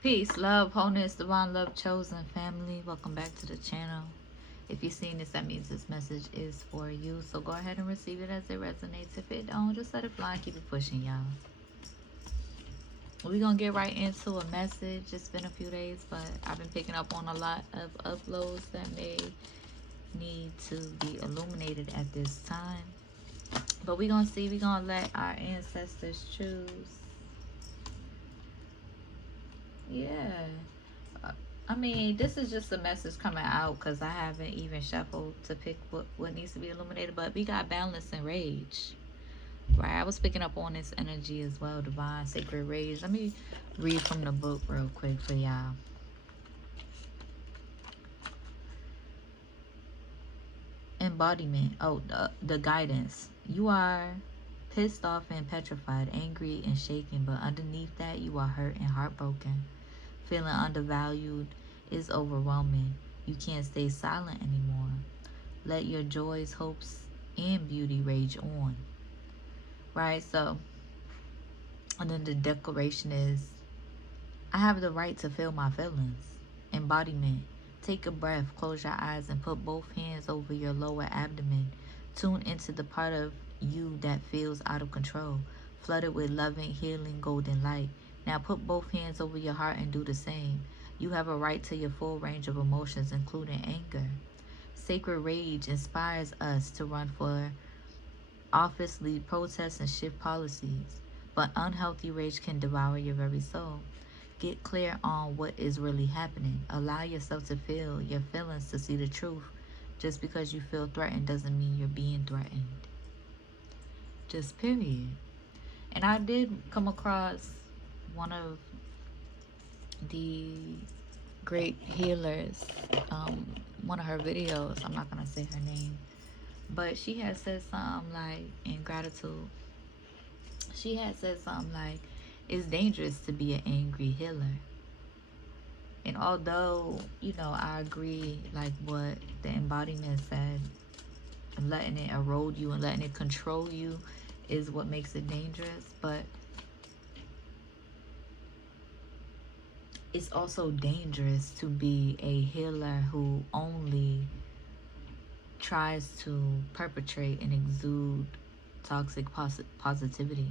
Peace, love, wholeness, divine love, chosen family. Welcome back to the channel. If you're seeing this, that means this message is for you. So go ahead and receive it as it resonates. If it don't, just let it fly and keep it pushing, y'all. We're going to get right into a message. It's been a few days, but I've been picking up on a lot of uploads that may need to be illuminated at this time. But we're going to see. We're going to let our ancestors choose. Yeah. I mean, this is just a message coming out because I haven't even shuffled to pick what needs to be illuminated. But we got balance and rage. Right, I was picking up on this energy as well, divine, sacred rage. Let me read from the book real quick for y'all. Embodiment. Oh, the guidance. You are pissed off and petrified, angry and shaken, but underneath that you are hurt and heartbroken. Feeling undervalued is overwhelming. You can't stay silent anymore. Let your joys, hopes, and beauty rage on. Right, so, and then the declaration is, I have the right to feel my feelings. Embodiment. Take a breath, close your eyes, and put both hands over your lower abdomen. Tune into the part of you that feels out of control, flooded with loving, healing, golden light. Now put both hands over your heart and do the same. You have a right to your full range of emotions, including anger. Sacred rage inspires us to run for office, lead protests, and shift policies. But unhealthy rage can devour your very soul. Get clear on what is really happening. Allow yourself to feel your feelings to see the truth. Just because you feel threatened doesn't mean you're being threatened. Just period. And I did come across one of the great healers, one of her videos. I'm not going to say her name. But she had said something like, in gratitude, she had said something like, it's dangerous to be an angry healer. And although, I agree, like what the embodiment said, letting it erode you and letting it control you is what makes it dangerous. But it's also dangerous to be a healer who only tries to perpetrate and exude toxic positivity.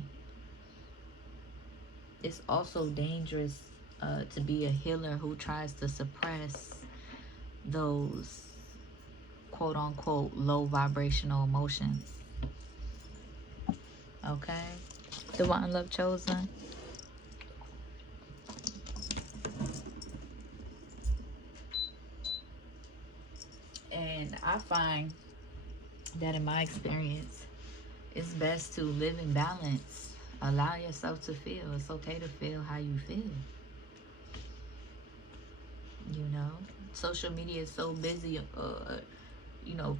It's also dangerous to be a healer who tries to suppress those quote unquote low vibrational emotions. Okay? Divine love chosen. And I find that in my experience, it's best to live in balance. Allow yourself to feel. It's okay to feel how you feel. Social media is so busy,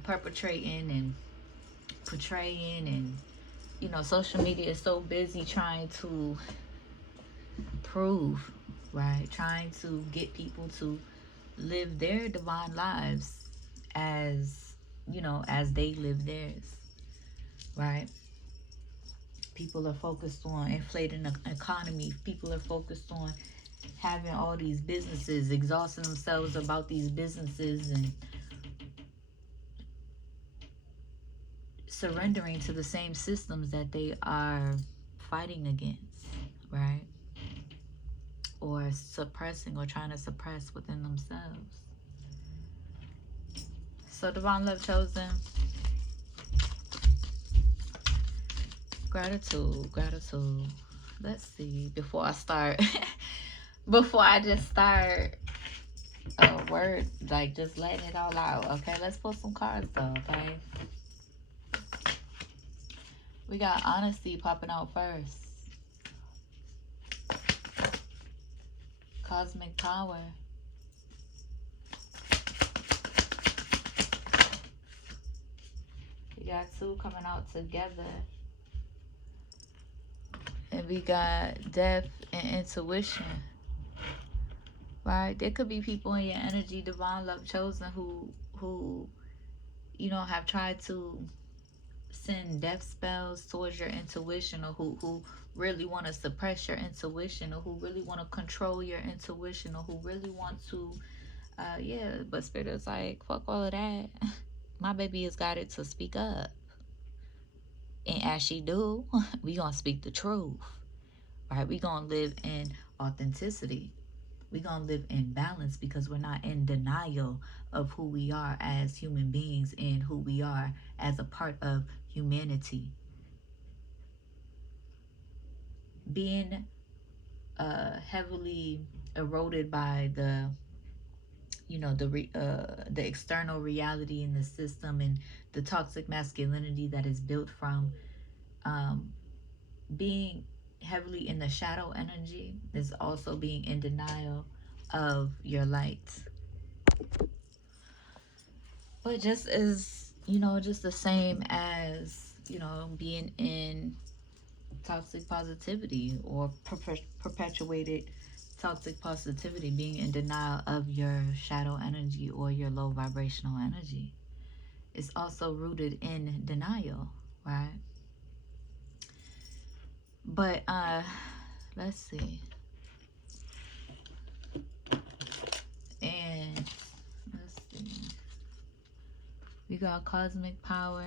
perpetrating and portraying, and social media is so busy trying to prove, right? Trying to get people to live their divine lives as, as they live theirs, right? People are focused on inflating the economy. People are focused on having all these businesses, exhausting themselves about these businesses, and surrendering to the same systems that they are fighting against, right? Or suppressing or trying to suppress within themselves. So, divine love chosen, gratitude. Let's see, before I start, before I just start a word, like just letting it all out, okay? Let's pull some cards though, okay? We got honesty popping out first. Cosmic power. We got two coming out together. And we got depth and intuition. Right? There could be people in your energy, divine love chosen, who have tried to send death spells towards your intuition, or who really want to suppress your intuition, or who really want to control your intuition, or who really want to yeah, but Spirit is like, fuck all of that. My baby is guided to speak up. And as she do, we gonna speak the truth. Right? We gonna live in authenticity. We gonna live in balance because we're not in denial of who we are as human beings and who we are as a part of humanity. Being heavily eroded by the the external reality in the system, and the toxic masculinity that is built from um, being heavily in the shadow energy is also being in denial of your light. But just as just the same as being in toxic positivity, or perpetuated toxic positivity, being in denial of your shadow energy or your low vibrational energy. It's also rooted in denial, right? But let's see. And let's see. We got cosmic power,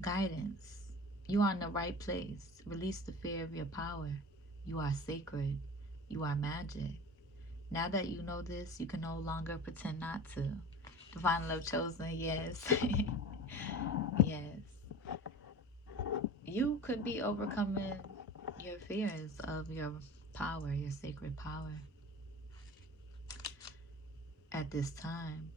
guidance. You are in the right place. Release the fear of your power. You are sacred. You are magic. Now that you know this, you can no longer pretend not to. Divine love chosen, yes. Yes. You could be overcoming your fears of your power, your sacred power at this time.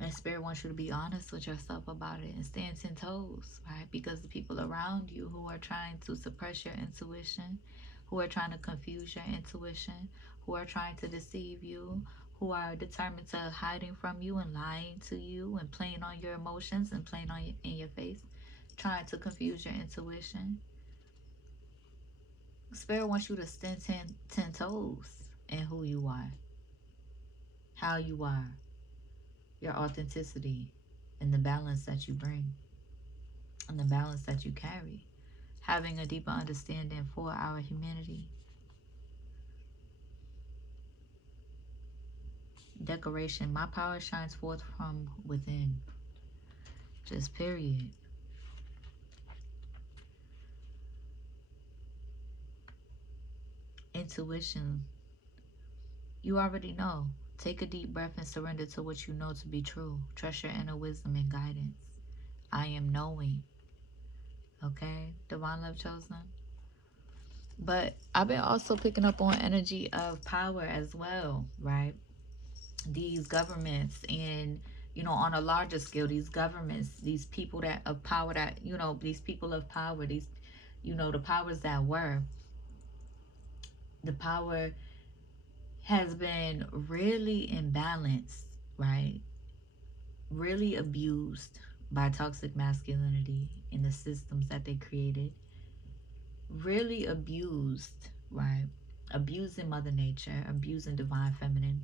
And Spirit wants you to be honest with yourself about it and stand 10 toes, right? Because the people around you who are trying to suppress your intuition, who are trying to confuse your intuition, who are trying to deceive you, who are determined to hiding from you and lying to you and playing on your emotions and playing on in your face, trying to confuse your intuition. Spirit wants you to stand 10 toes in who you are, how you are, your authenticity, and the balance that you bring, and the balance that you carry. Having a deeper understanding for our humanity. Decoration. My power shines forth from within. Just period. Intuition. You already know. Take a deep breath and surrender to what you know to be true. Trust your inner wisdom and guidance. I am knowing. Okay? Divine love chosen. But I've been also picking up on energy of power as well, right? These governments, and on a larger scale, these governments, these people that of power, that these people of power, these the powers that were, the power has been really imbalanced, right? Really abused by toxic masculinity in the systems that they created. Really abused, right? Abusing Mother Nature, abusing Divine Feminine,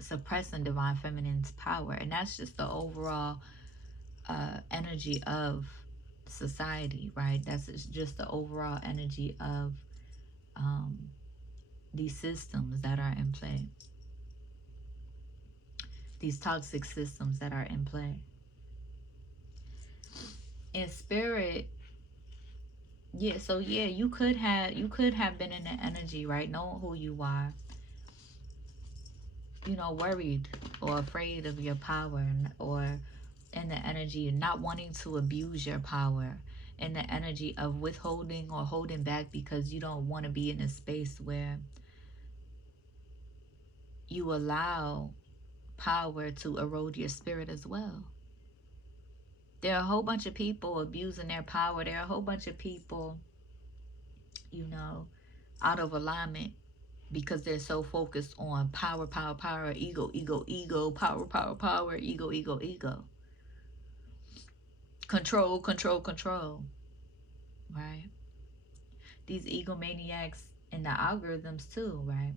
suppressing Divine Feminine's power. And that's just the overall energy of society, right? That's just the overall energy of um, these systems that are in play, these toxic systems that are in play. In Spirit, yeah, so yeah, you could have been in the energy, right? Knowing who you are, worried or afraid of your power, or in the energy of not wanting to abuse your power, in the energy of withholding or holding back because you don't want to be in a space where you allow power to erode your spirit as well. There are a whole bunch of people abusing their power. There are a whole bunch of people, out of alignment because they're so focused on power, power, power, ego, ego, ego, power, power, power, ego, ego, ego. Control, control, control. Right? These egomaniacs and the algorithms too, right?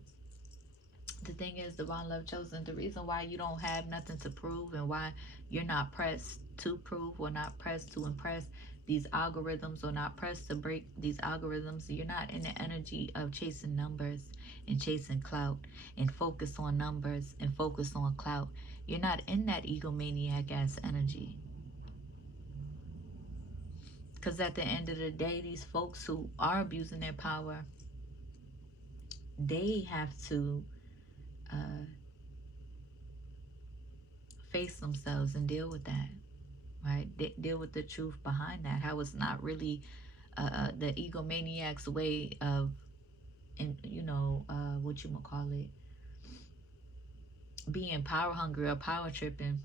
The thing is, divine love chosen, the reason why you don't have nothing to prove and why you're not pressed to prove or not pressed to impress these algorithms or not pressed to break these algorithms, you're not in the energy of chasing numbers and chasing clout and focus on numbers and focus on clout. You're not in that egomaniac ass energy. Because at the end of the day, these folks who are abusing their power, they have to uh, face themselves and deal with that, right? Deal with the truth behind that. How it's not really the egomaniac's way of, and what you gonna call it, being power hungry or power tripping.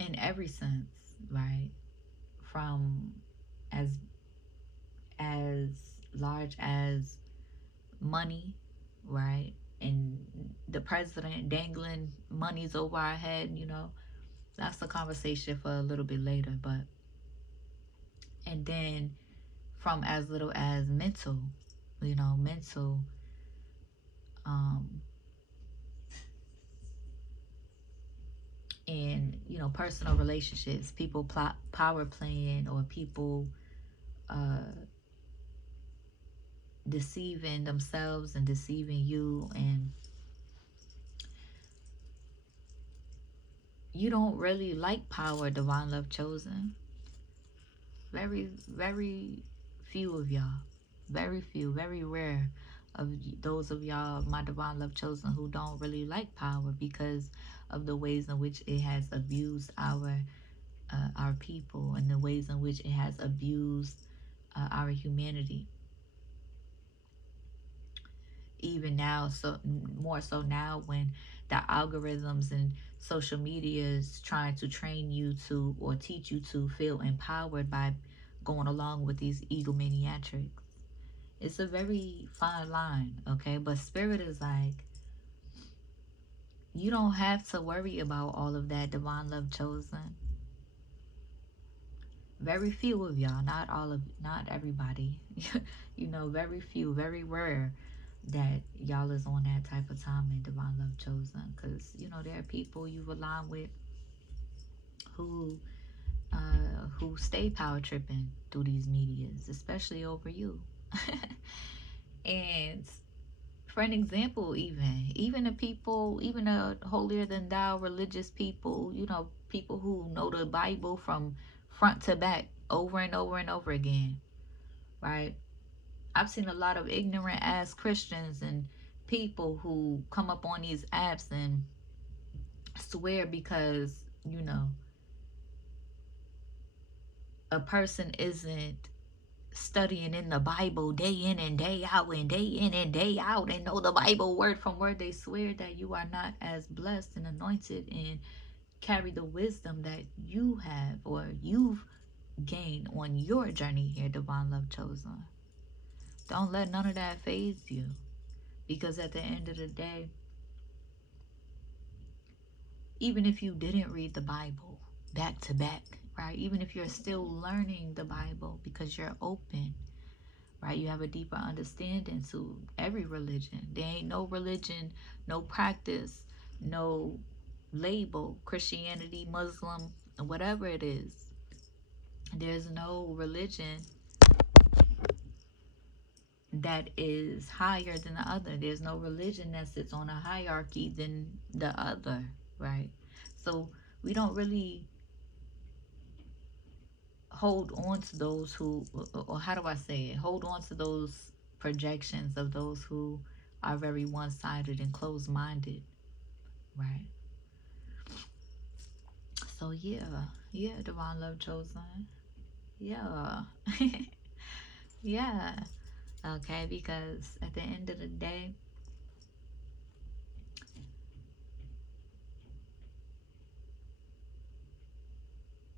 In every sense, right? From as as large as money, right? And the president dangling monies over our head, that's a conversation for a little bit later. But and then from as little as mental um and personal relationships, people power playing, or people uh deceiving themselves and deceiving you, and you don't really like power, divine love chosen. Very, very few of y'all, very few, very rare of those of y'all, my divine love chosen, who don't really like power because of the ways in which it has abused our people, and the ways in which it has abused our humanity. Even now, so more so now, when the algorithms and social media is trying to train you to, or teach you to feel empowered by going along with these egomaniacs. It's a very fine line, okay? But spirit is like, you don't have to worry about all of that, divine love chosen. Very few of y'all, not everybody, very few, very rare that y'all is on that type of time in divine love chosen. Because there are people you've aligned with who who stay power tripping through these medias, especially over you. And for an example, even the people, even the holier than thou religious people, people who know the Bible from front to back over and over and over again, right? I've seen a lot of ignorant ass Christians and people who come up on these apps and swear because a person isn't studying in the Bible day in and day out and day in and day out and know the Bible word from word. They swear that you are not as blessed and anointed and carry the wisdom that you have or you've gained on your journey here, divine love chosen. Don't let none of that faze you, because at the end of the day, even if you didn't read the Bible back to back, right? Even if you're still learning the Bible because you're open, right? You have a deeper understanding to every religion. There ain't no religion, no practice, no label, Christianity, Muslim, whatever it is. There's no religion that is higher than the other. There's no religion that sits on a hierarchy than the other, right? So we don't really hold on to those who, or how do I say it? Hold on to those projections of those who are very one-sided and closed-minded, right? So yeah, divine love chosen, yeah, yeah, okay. Because at the end of the day,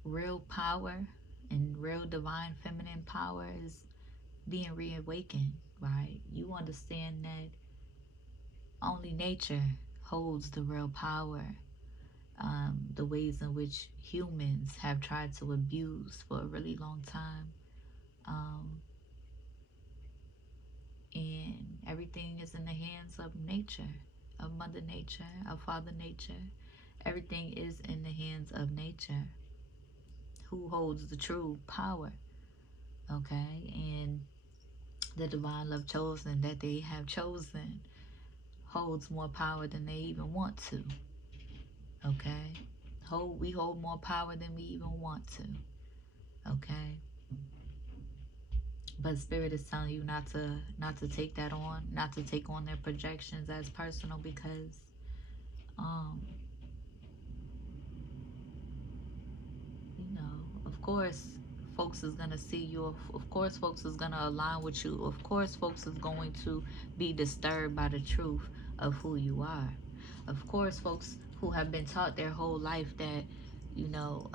real power and real divine feminine power is being reawakened, right? You understand that only nature holds the real power. The ways in which humans have tried to abuse for a really long time. Um, and everything is in the hands of nature, of Mother Nature, of Father Nature. Everything is in the hands of nature, who holds the true power. Okay, and the divine love chosen that they have chosen holds more power than they even want to. Okay, we hold more power than we even want to. Okay, but spirit is telling you not to take that on, not to take on their projections as personal, because um you know, of course folks is gonna see you, of course folks is gonna align with you, of course folks is going to be disturbed by the truth of who you are. Of course folks who have been taught their whole life that, you know,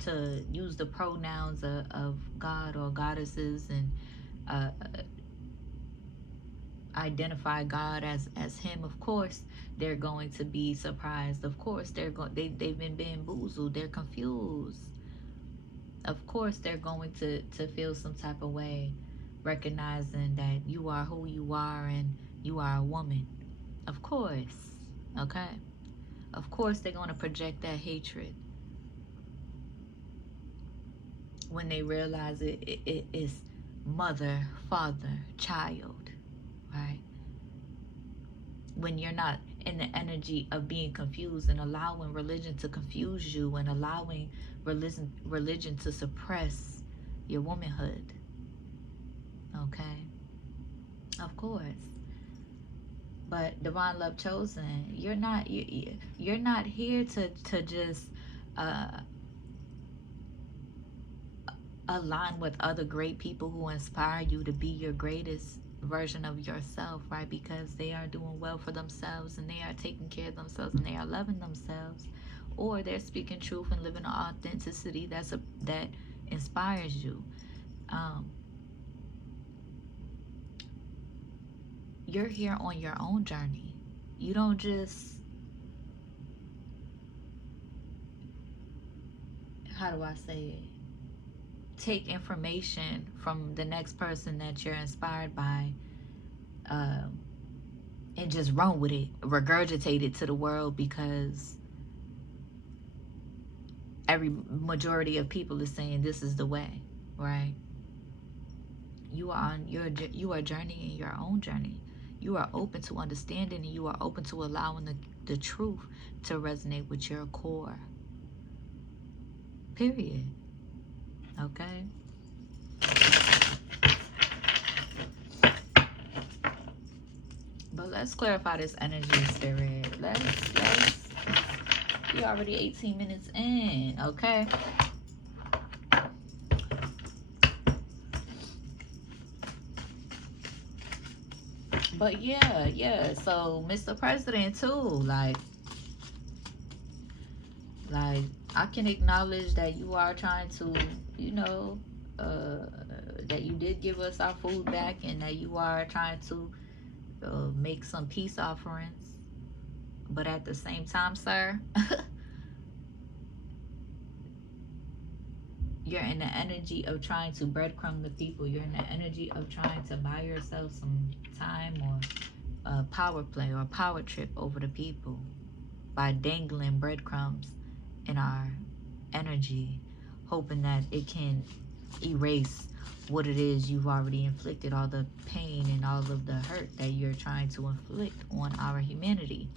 to use the pronouns of God or goddesses, and identify God as him, of course they're going to be surprised. Of course they've been bamboozled, they're confused. Of course they're going to feel some type of way, recognizing that you are who you are and you are a woman. Of course. Okay. Of course they're going to project that hatred when they realize it is mother, father, child, right? When you're not in the energy of being confused and allowing religion to confuse you, and allowing religion to suppress your womanhood. Okay, of course. But divine love chosen, you're not here to just uh align with other great people who inspire you to be your greatest version of yourself, right? Because they are doing well for themselves, and they are taking care of themselves, and they are loving themselves, or they're speaking truth and living an authenticity that inspires you. um you're here on your own journey. You don't just, how do I say it, take information from the next person that you're inspired by, um, and just run with it, regurgitate it to the world, because every majority of people is saying this is the way, right? You are journeying your own journey. You are open to understanding, and you are open to allowing the truth to resonate with your core. Period. Okay. But let's clarify this energy, spirit. Let's we already 18 minutes in, okay? But yeah. So Mr. President too, like I can acknowledge that you are trying to, you know, that you did give us our food back, and that you are trying to make some peace offerings. But at the same time, sir, you're in the energy of trying to breadcrumb the people. You're in the energy of trying to buy yourself some time, or a power play or a power trip over the people, by dangling breadcrumbs in our energy, hoping that it can erase what it is you've already inflicted, all the pain and all of the hurt that you're trying to inflict on our humanity.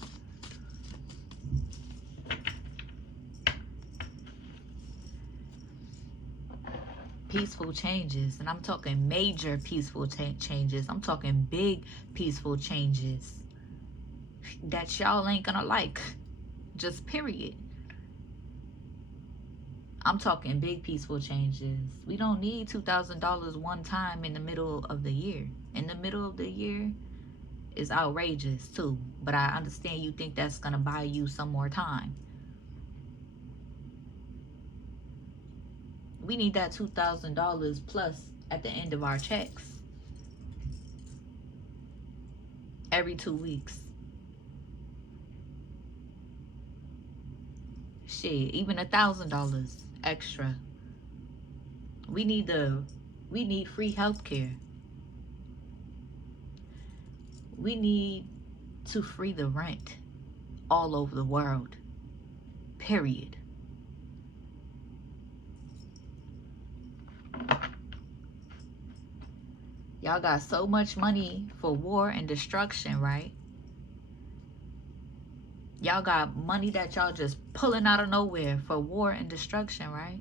Peaceful changes, and I'm talking major peaceful changes. I'm talking big peaceful changes that y'all ain't gonna like, just period. I'm talking big peaceful changes. We don't need $2,000 one time in the middle of the year. In the middle of the year is outrageous too. But I understand you think that's gonna buy you some more time. We need that $2,000 plus at the end of our checks every 2 weeks. shit, even $1,000 extra. We need free healthcare. We need to free the rent all over the world. Period. Y'all got so much money for war and destruction, right? Y'all got money that y'all just pulling out of nowhere for war and destruction, right?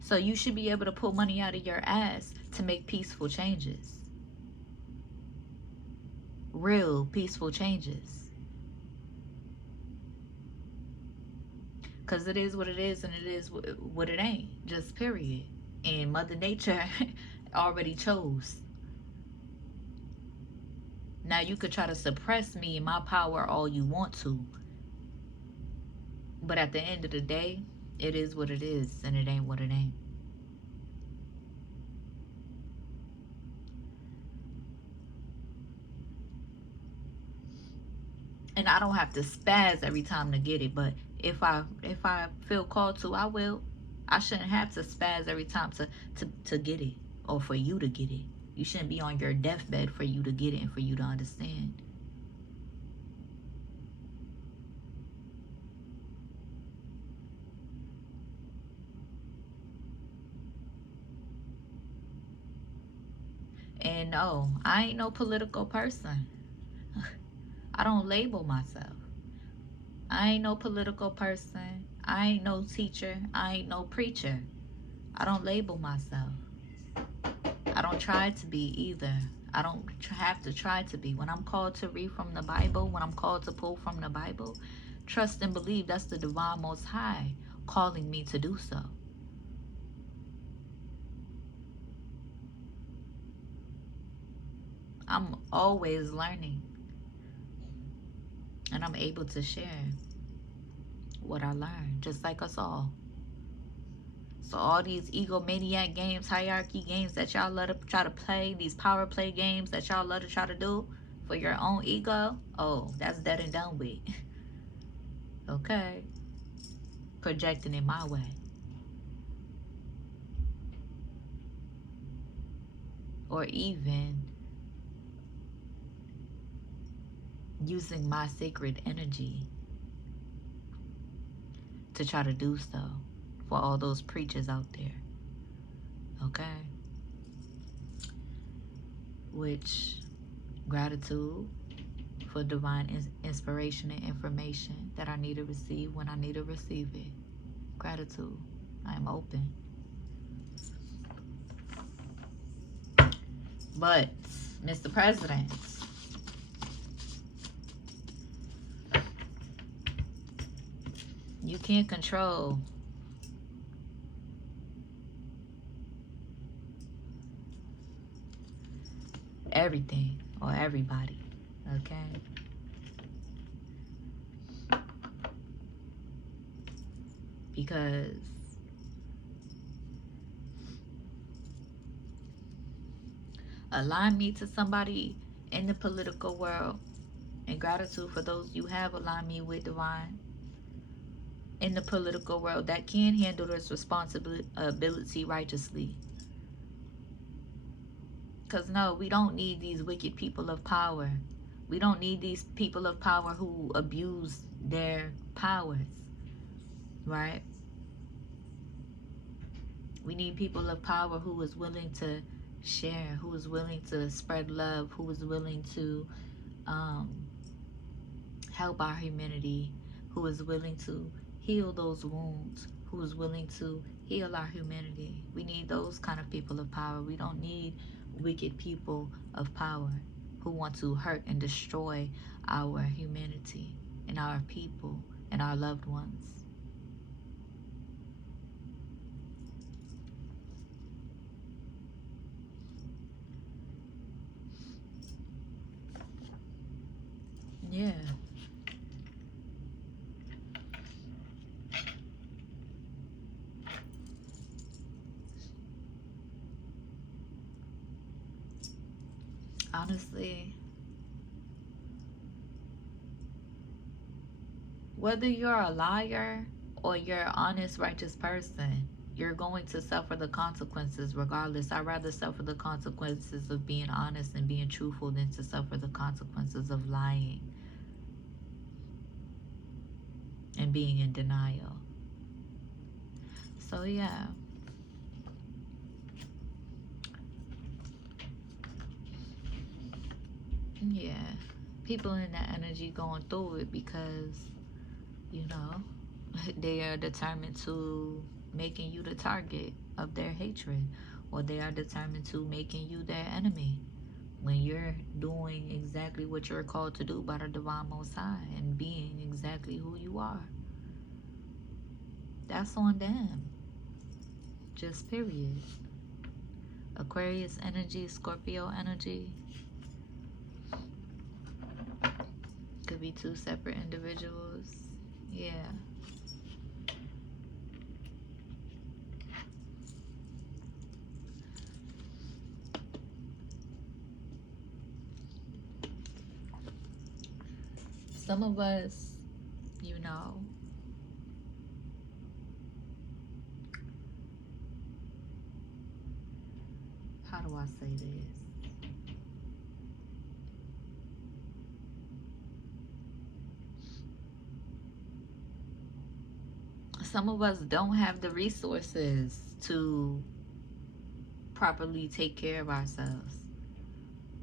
So you should be able to pull money out of your ass to make peaceful changes. Real peaceful changes. Because it is what it is and it is what it ain't. Just period. And Mother Nature already chose. Now you could try to suppress me and my power all you want to. But at the end of the day, it is what it is and it ain't what it ain't. And I don't have to spaz every time to get it, but if I feel called to, I will. I shouldn't have to spaz every time to get it or for you to get it. You shouldn't be on your deathbed for you to get it and for you to understand. And no, I ain't no political person. I don't label myself. I ain't no political person. I ain't no teacher. I ain't no preacher. I don't label myself. I don't try to be either. I don't have to try to be. When I'm called to read from the Bible, when I'm called to pull from the Bible, trust and believe that's the divine Most High calling me to do so. I'm always learning. And I'm able to share what I learned, just like us all. So all these egomaniac games, hierarchy games that y'all love to try to play, these power play games that y'all love to try to do for your own ego, oh, that's dead and done with. Okay? Projecting it my way. Or even using my sacred energy to try to do so for all those preachers out there. Okay? Which, gratitude for divine inspiration and information that I need to receive when I need to receive it. Gratitude. I am open. But, Mr. President, you can't control everything or everybody, okay? Because align me to somebody in the political world, and gratitude for those you have aligned me with, divine, in the political world that can handle this responsibility righteously. Because no, we don't need these wicked people of power. We don't need these people of power who abuse their powers, right? We need people of power who is willing to share, who is willing to spread love, who is willing to help our humanity, who is willing to heal those wounds, who is willing to heal our humanity. We need those kind of people of power. We don't need wicked people of power who want to hurt and destroy our humanity and our people and our loved ones. Yeah. Honestly, Whether you're a liar or you're an honest, righteous person, you're going to suffer the consequences regardless. I'd rather suffer the consequences of being honest and being truthful than to suffer the consequences of lying and being in denial. So yeah. Yeah. People in that energy going through it because, you know, they are determined to making you the target of their hatred, or they are determined to making you their enemy when you're doing exactly what you're called to do by the divine Most High and being exactly who you are. That's on them. Just period. Aquarius energy, Scorpio energy. Could be two separate individuals. Yeah. Some of us, you know, how do I say this? Some of us don't have the resources to properly take care of ourselves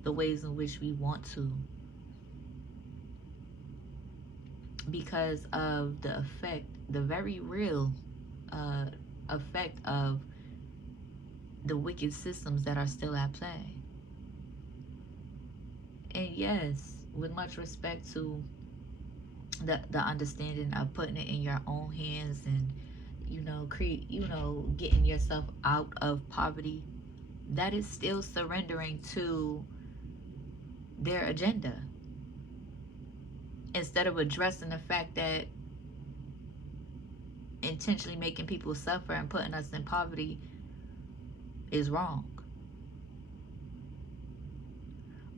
the ways in which we want to, because of the effect, the very real effect of the wicked systems that are still at play. And yes, with much respect to the understanding of putting it in your own hands and, you know, getting yourself out of poverty, that is still surrendering to their agenda instead of addressing the fact that intentionally making people suffer and putting us in poverty is wrong.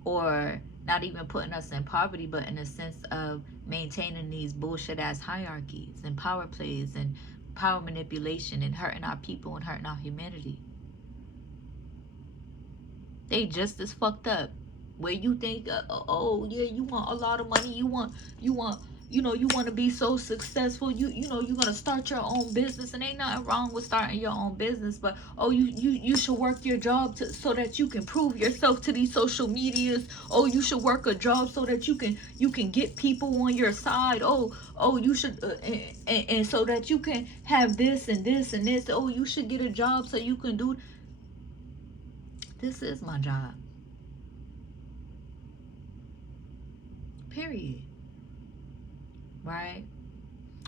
Or not even putting us in poverty, but in a sense of maintaining these bullshit ass hierarchies and power plays and power manipulation and hurting our people and hurting our humanity. They just as fucked up. Where you think, oh yeah, you want a lot of money, you want, you want to be so successful, you're gonna start your own business, and ain't nothing wrong with starting your own business, but oh, you should work your job so that you can prove yourself to these social medias. Oh, you should work a job so that you can get people on your side. Oh, you should and so that you can have this and this and this. Oh, you should get a job so you can do. This is my job. Period. Right?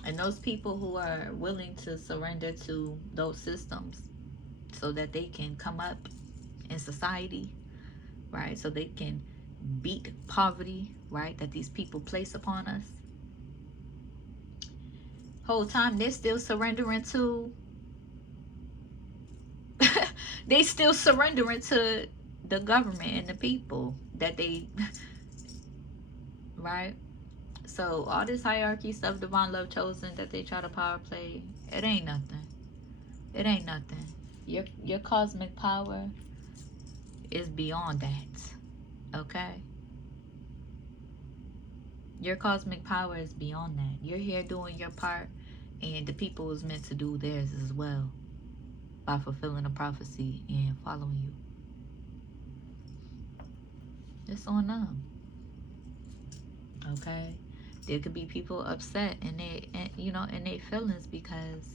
And those people who are willing to surrender to those systems so that they can come up in society, right? So they can beat poverty, right? That these people place upon us. Whole time they're still surrendering to they still surrendering to the government and the people that they right? So all this hierarchy stuff, divine love chosen, that they try to power play, it ain't nothing. It ain't nothing. Your cosmic power is beyond that. Okay? Your cosmic power is beyond that. You're here doing your part, and the people is meant to do theirs as well by fulfilling a prophecy and following you. It's on them. Okay? There could be people upset in their feelings because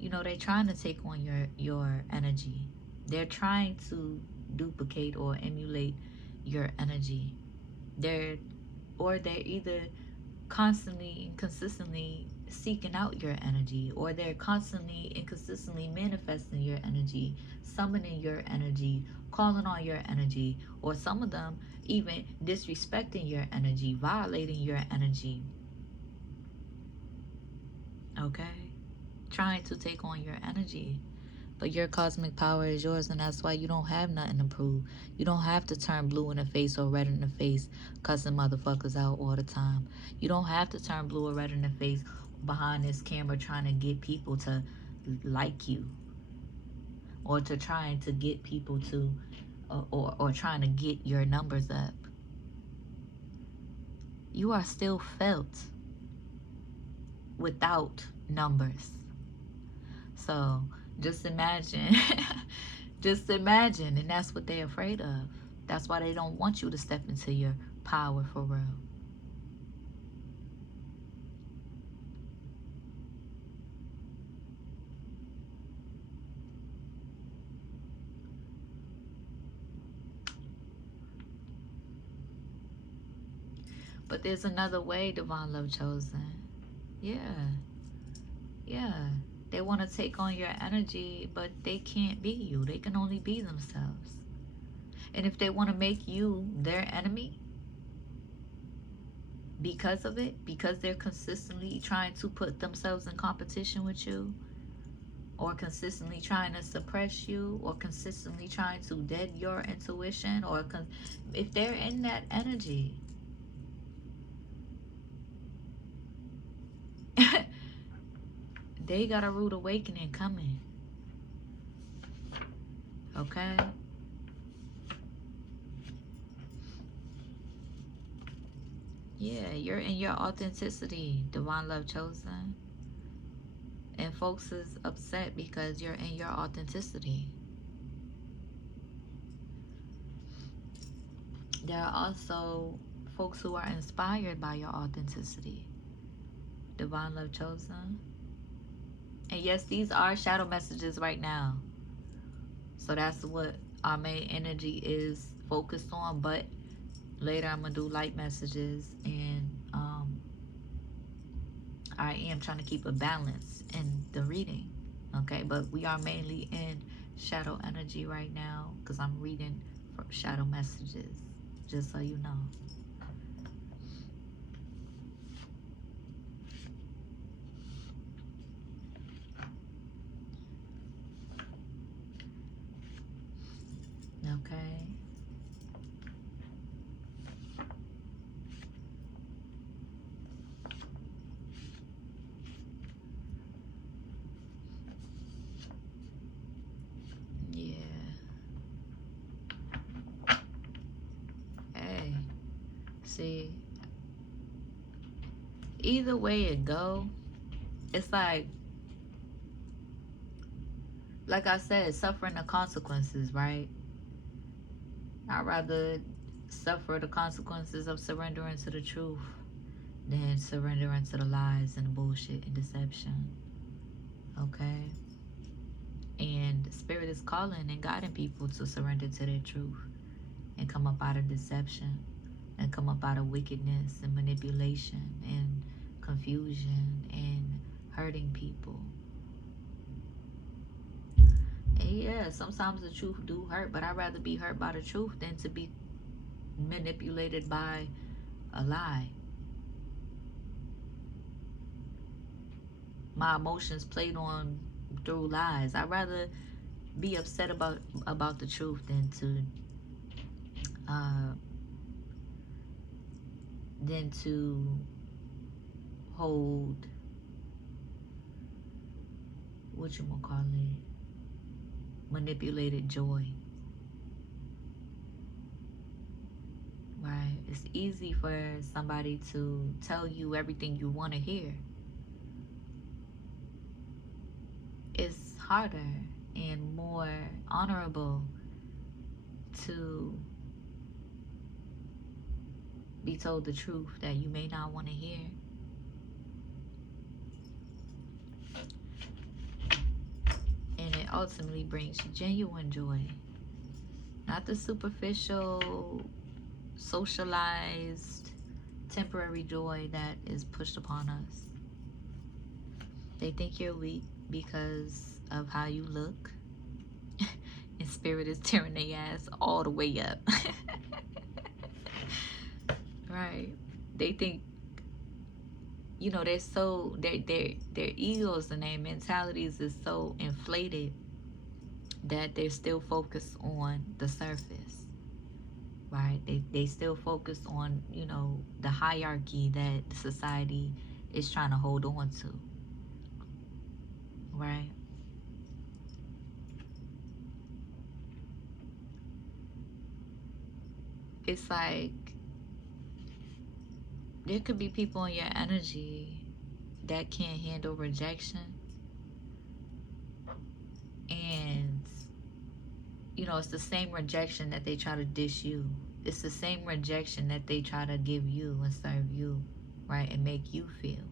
they're trying to take on your energy. They're trying to duplicate or emulate your energy. They're either constantly and consistently seeking out your energy, or they're constantly and consistently manifesting your energy, summoning your energy, calling on your energy, or some of them even disrespecting your energy, violating your energy. Okay? Trying to take on your energy. But your cosmic power is yours, and that's why you don't have nothing to prove. You don't have to turn blue in the face or red in the face, cussing motherfuckers out all the time. You don't have to turn blue or red in the face behind this camera trying to get people to like you, or to trying to get people to, or trying to get your numbers up. You are still felt without numbers. So just imagine, just imagine, and that's what they're afraid of. That's why they don't want you to step into your power for real. But there's another way, Divine Love Chosen. Yeah, yeah. They want to take on your energy, but they can't be you. They can only be themselves. And if they want to make you their enemy because of it, because they're consistently trying to put themselves in competition with you, or consistently trying to suppress you, or consistently trying to dead your intuition, or if they're in that energy, they got a rude awakening coming. Okay? Yeah, you're in your authenticity, Divine Love Chosen. And folks is upset because you're in your authenticity. There are also folks who are inspired by your authenticity, Divine Love Chosen. And yes, these are shadow messages right now. So that's what our main energy is focused on. But later I'm going to do light messages. And I am trying to keep a balance in the reading. Okay, but we are mainly in shadow energy right now because I'm reading from shadow messages, just so you know. Okay. Yeah. Hey, see, either way it go, it's like I said, suffering the consequences, right? I'd rather suffer the consequences of surrendering to the truth than surrendering to the lies and the bullshit and deception. Okay? And Spirit is calling and guiding people to surrender to their truth and come up out of deception and come up out of wickedness and manipulation and confusion and hurting people. And yeah, sometimes the truth do hurt, but I'd rather be hurt by the truth than to be manipulated by a lie. My emotions played on through lies. I'd rather be upset about the truth uh, than to hold, what you gonna call it, manipulated joy. Right? It's easy for somebody to tell you everything you want to hear. It's harder and more honorable to be told the truth that you may not want to hear. And it ultimately brings genuine joy, not the superficial, socialized, temporary joy that is pushed upon us. They think you're weak because of how you look. And Spirit is tearing their ass all the way up. Right? They think, you know, they're so their egos and their mentalities is so inflated that they're still focused on the surface, right? They still focus on, you know, the hierarchy that society is trying to hold on to, right? It's like there could be people in your energy that can't handle rejection, and you know, it's the same rejection that they try to dish you. It's the same rejection that they try to give you and serve you, right? And make you feel.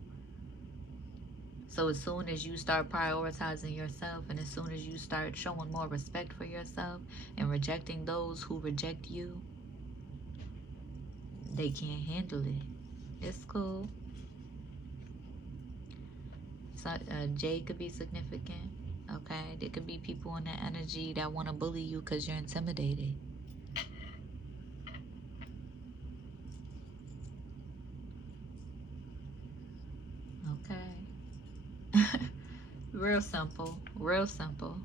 So as soon as you start prioritizing yourself, and as soon as you start showing more respect for yourself and rejecting those who reject you, they can't handle it. It's cool. So, J could be significant. Okay, there could be people in that energy that want to bully you because you're intimidated. Okay. Real simple. Real simple.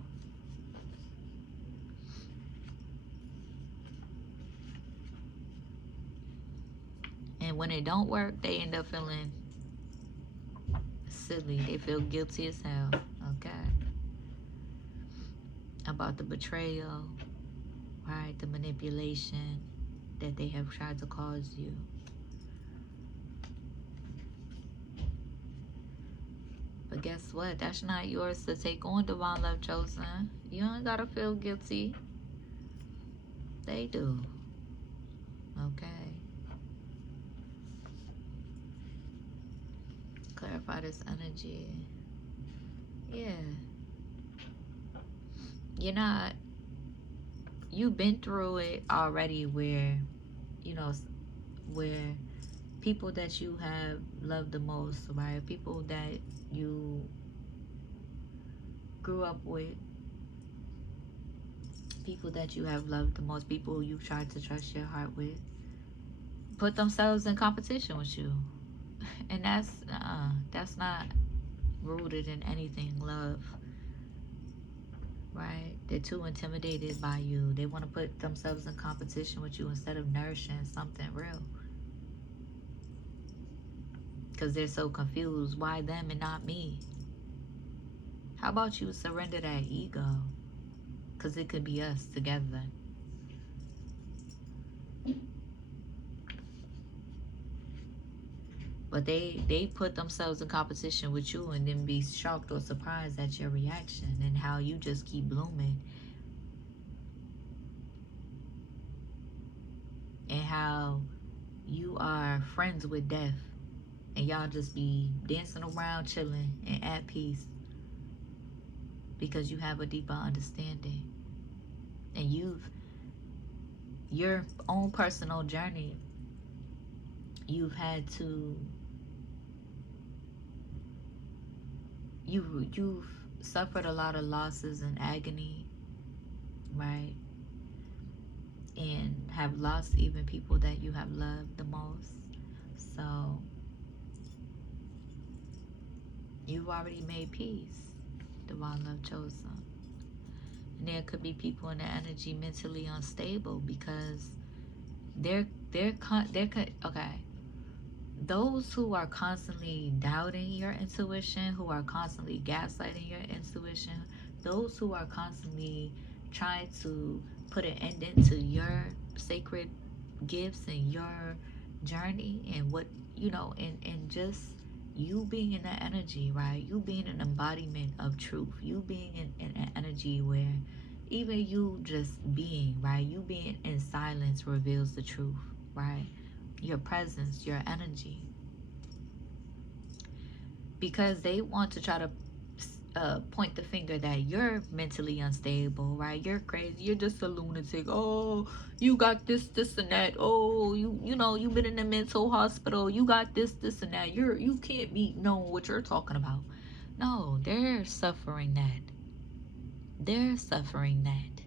And when it don't work, they end up feeling silly. They feel guilty as hell. Okay. About the betrayal, right? The manipulation that they have tried to cause you. But guess what? That's not yours to take on, Divine Love Chosen. You ain't gotta feel guilty. They do. Okay. Clarify this energy. Yeah. You're not, you've been through it already where, you know, where people that you have loved the most, right? People that you grew up with, people that you have loved the most, people you've tried to trust your heart with, put themselves in competition with you. And that's not rooted in anything love, right? They're too intimidated by you. They want to put themselves in competition with you instead of nourishing something real. Because they're so confused. Why them and not me? How about you surrender that ego? Because it could be us together. But they put themselves in competition with you and then be shocked or surprised at your reaction and how you just keep blooming. And how you are friends with death. And y'all just be dancing around, chilling, and at peace. Because you have a deeper understanding. And your own personal journey, you've had to, you've suffered a lot of losses and agony, right? And have lost even people that you have loved the most. So you've already made peace, Divine Love Chosen. And there could be people in the energy mentally unstable because okay. Those who are constantly doubting your intuition, who are constantly gaslighting your intuition, those who are constantly trying to put an end into your sacred gifts and your journey and what, you know, and just you being in that energy, right? You being an embodiment of truth. You being in an energy where even you just being, right? You being in silence reveals the truth, right? Your presence, your energy. Because they want to try to point the finger that you're mentally unstable, right? You're crazy. You're just a lunatic. Oh, you got this, and that. Oh, you know, you've been in a mental hospital. You got this, and that. You can't be knowing what you're talking about. No, they're suffering that. They're suffering that.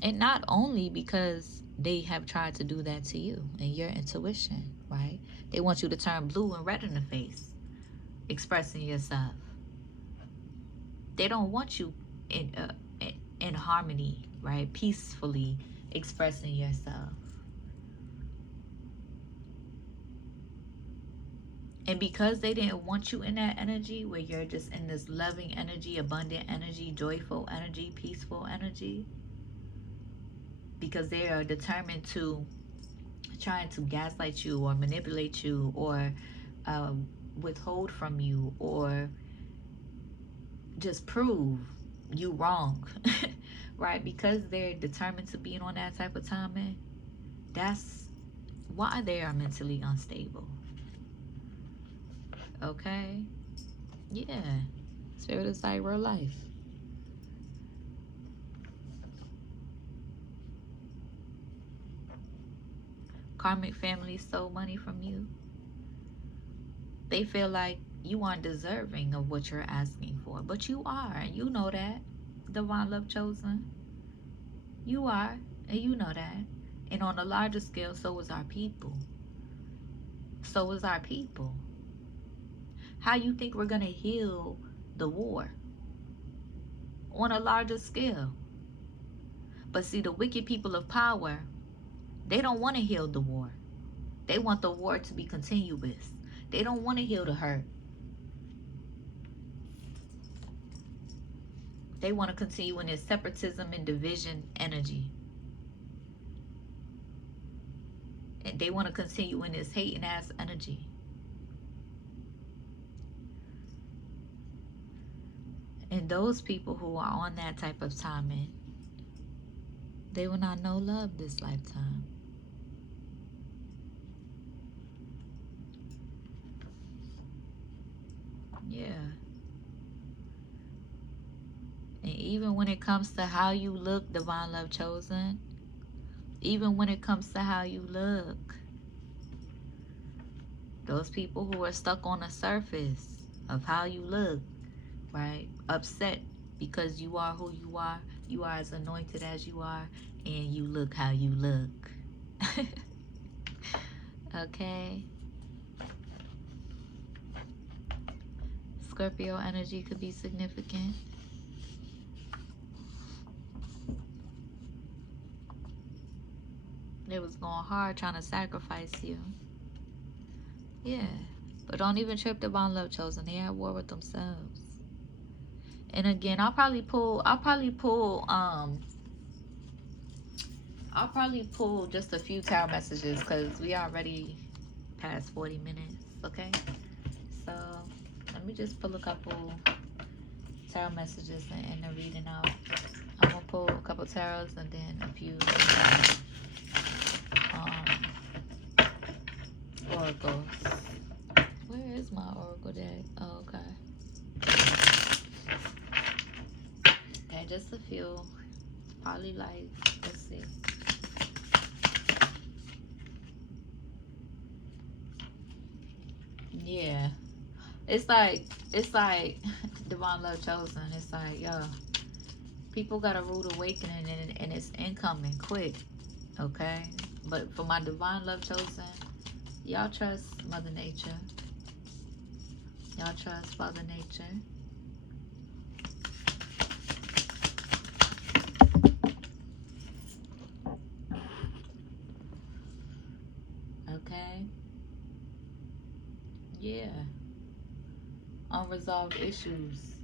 And not only because they have tried to do that to you and your intuition, right? They want you to turn blue and red in the face, expressing yourself. They don't want you in harmony, right? Peacefully expressing yourself. And because they didn't want you in that energy where you're just in this loving energy, abundant energy, joyful energy, peaceful energy, because they are determined to trying to gaslight you or manipulate you or withhold from you or just prove you wrong, right? Because they're determined to be on that type of timing, that's why they are mentally unstable. Okay? Yeah. Spirit is like real life. Karmic family stole money from you. They feel like you aren't deserving of what you're asking for, but you are, and you know that. Divine Love Chosen. You are, and you know that. And on a larger scale, so is our people. So is our people. How you think we're going to heal the war? On a larger scale. But see, the wicked people of power, they don't want to heal the war. They want the war to be continuous. They don't want to heal the hurt. They want to continue in this separatism and division energy. And they want to continue in this hating ass energy. And those people who are on that type of timing, they will not know love this lifetime. Yeah. And even when it comes to how you look, Divine Love Chosen, even when it comes to how you look, those people who are stuck on the surface of how you look, right? Upset because you are who you are as anointed as you are, and you look how you look. Okay? Scorpio energy could be significant. They was going hard trying to sacrifice you. Yeah. But don't even trip Divine Love Chosen. They at war with themselves. And again, I'll probably pull just a few tarot messages because we already past 40 minutes. Okay? So let me just pull a couple tarot messages and end the reading out. I'm gonna pull a couple tarots and then a few oracles. Where is my oracle deck? Oh, okay. Okay, just a few. Probably like, let's see. Yeah. It's like Divine Love Chosen. It's like, yo, people got a rude awakening and it's incoming quick. Okay? But for my Divine Love Chosen, y'all trust Mother Nature. Y'all trust Father Nature. Okay? Yeah. Unresolved issues.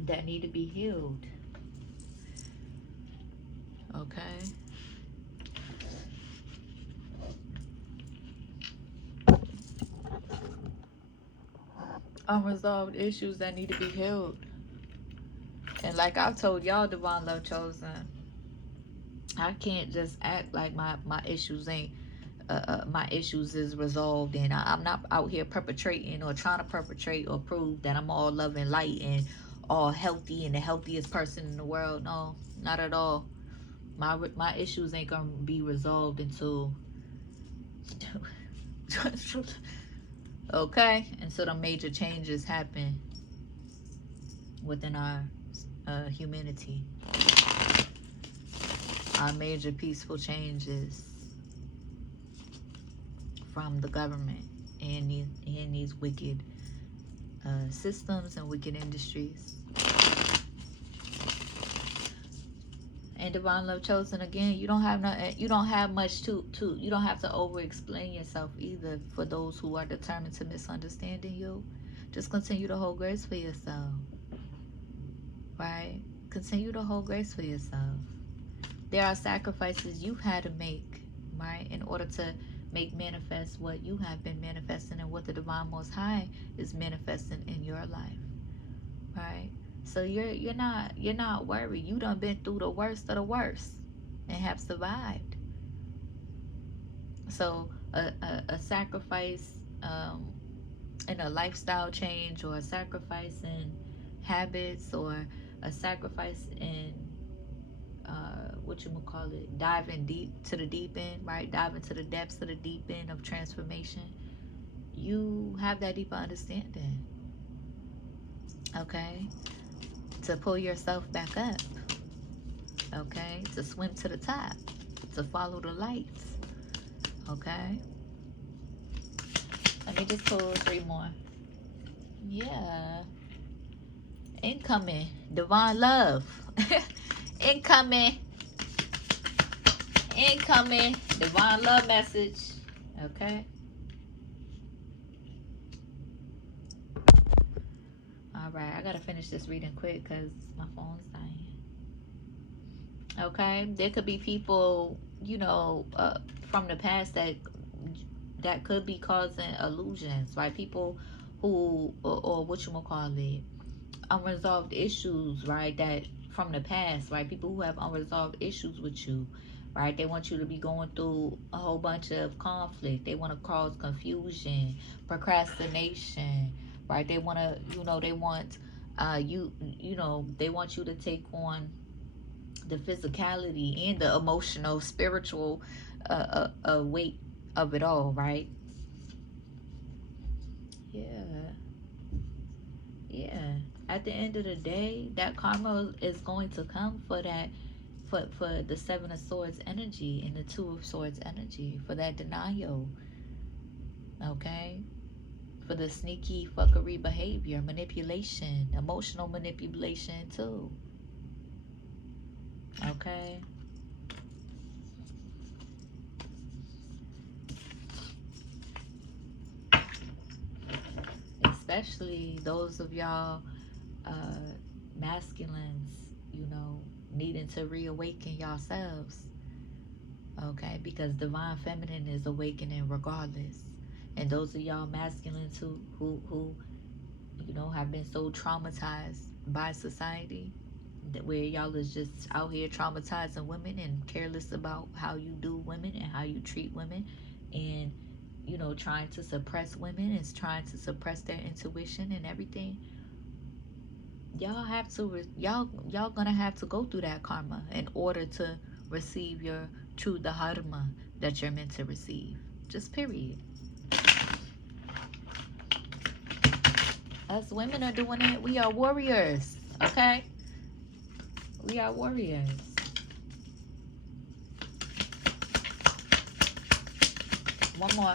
That need to be healed. Okay? Unresolved issues that need to be healed. And like I've told y'all, Divine Love Chosen, I can't just act like my issues ain't my issues is resolved, and I'm not out here perpetrating or trying to perpetrate or prove that I'm all love and light and all healthy and the healthiest person in the world. No, not at all. My issues ain't gonna be resolved until okay, until the major changes happen within our humanity. Our major peaceful changes from the government and these wicked systems and wicked industries. And divine love chosen, again, you don't have much to you don't have to over explain yourself either. For those who are determined to misunderstanding you, just continue to hold grace for yourself, right? Continue to hold grace for yourself. There are sacrifices you've had to make, right, in order to make manifest what you have been manifesting and what the divine most high is manifesting in your life, right? So you're not worried. You done been through the worst of the worst and have survived. So a sacrifice in a lifestyle change, or a sacrifice in habits, or a sacrifice in what you would call it, diving deep to the deep end, right? Diving to the depths of the deep end of transformation. You have that deeper understanding, okay? To pull yourself back up, okay? To swim to the top, to follow the lights, okay? Let me just pull 3 more. Yeah. Incoming, divine love. Incoming, divine love message, okay? All right, I gotta finish this reading quick because my phone's dying. Okay, there could be people, from the past that could be causing illusions, right? People who, or what you call it, unresolved issues, right? That from the past, right? People who have unresolved issues with you, right? They want you to be going through a whole bunch of conflict. They want to cause confusion, procrastination, right? They want to, they want they want you to take on the physicality and the emotional, spiritual weight of it all, right? Yeah. Yeah. At the end of the day, that karma is going to come for that, for the 7 of Swords energy and the 2 of Swords energy, for that denial, okay? For the sneaky fuckery behavior, manipulation, emotional manipulation too, okay? Especially those of y'all masculines, needing to reawaken yourselves, okay? Because divine feminine is awakening regardless. And those of y'all masculines who have been so traumatized by society, that where y'all is just out here traumatizing women and careless about how you do women and how you treat women, and trying to suppress women, is trying to suppress their intuition and everything. Y'all gonna have to go through that karma in order to receive your true dharma that you're meant to receive. Just period. Us women are doing it. We are warriors, okay? We are warriors. One more.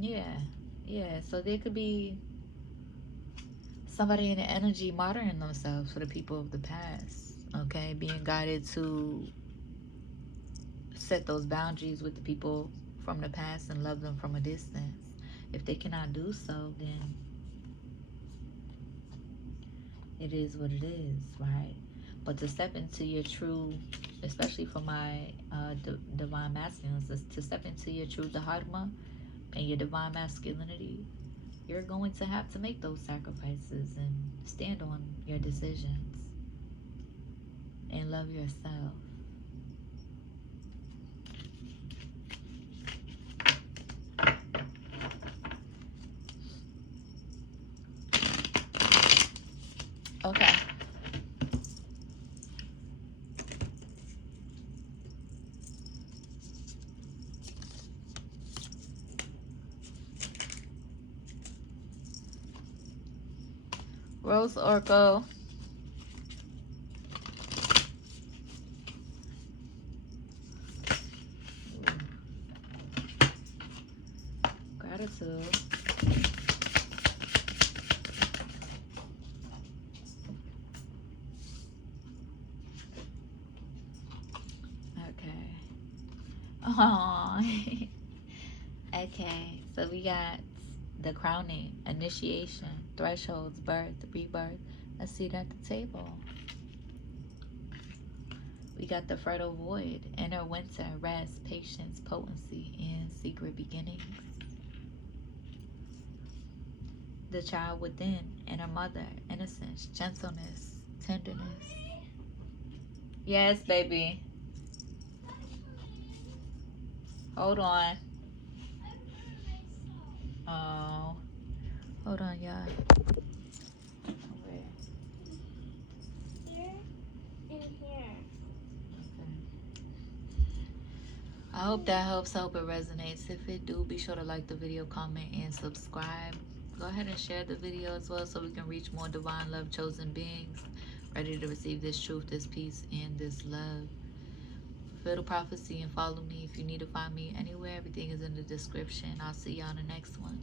Yeah. So there could be somebody in the energy martyring themselves for the people of the past, okay? Being guided to set those boundaries with the people from the past and love them from a distance. If they cannot do so, then it is what it is, right? But to step into your true, especially for my divine masculines, to step into your true dharma and your divine masculinity, you're going to have to make those sacrifices and stand on your decisions and love yourself. Okay. Rose Oracle. Okay. Oh. Okay, so we got the crowning, initiation, thresholds, birth, rebirth, a seat at the table. We got the fertile void, inner winter, rest, patience, potency, and secret beginnings. The child within, inner mother, innocence, gentleness, tenderness. Yes, baby. Hold on. Oh, hold on, y'all. Where? Here and here. Okay. I hope that helps. I hope it resonates. If it do, be sure to like the video, comment, and subscribe. Go ahead and share the video as well so we can reach more divine love chosen beings ready to receive this truth, this peace, and this love. Fulfill the prophecy and follow me. If you need to find me anywhere, everything is in the description. I'll see y'all in the next one.